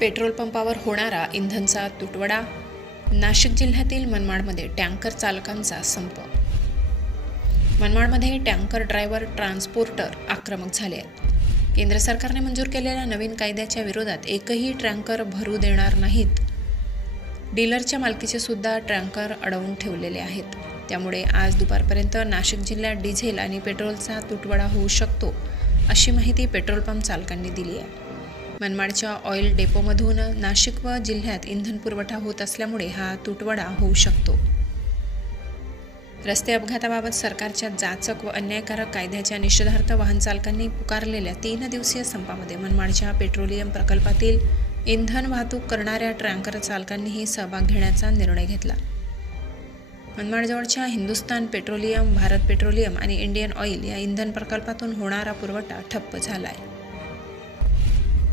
Petrol पंपावर होणारा इंधनचा तुटवडा नाशिक जिल्ह्यातील मनमाडमध्ये टँकर चालकांचा संप. मनमाडमध्ये टँकर ड्रायव्हर ट्रान्सपोर्टर आक्रमक झाले आहेत. केंद्र सरकारने मंजूर केलेल्या नवीन कायद्याच्या विरोधात एकही टँकर भरू देणार नाहीत. डीलरच्या मालकीचे सुद्धा टँकर अडवून ठेवलेले आहेत. त्यामुळे आज दुपारपर्यंत नाशिक जिल्ह्यात डिझेल आणि पेट्रोलचा तुटवडा होऊ शकतो अशी माहिती पेट्रोल पंप चालकांनी दिली आहे. मनमाडच्या ऑइल डेपोमधून नाशिक व जिल्ह्यात इंधन पुरवठा होत असल्यामुळे हा तुटवडा होऊ शकतो. रस्ते अपघाताबाबत सरकारच्या जाचक व अन्यायकारक कायद्याच्या निषेधार्थ वाहनचालकांनी पुकारलेल्या तीन दिवसीय संपामध्ये मनमाडच्या पेट्रोलियम प्रकल्पातील इंधन वाहतूक करणाऱ्या ट्रँकर चालकांनीही सहभाग घेण्याचा निर्णय घेतला. मनमाडजवळच्या हिंदुस्तान पेट्रोलियम भारत पेट्रोलियम आणि इंडियन ऑइल या इंधन प्रकल्पातून होणारा पुरवठा ठप्प झाला आहे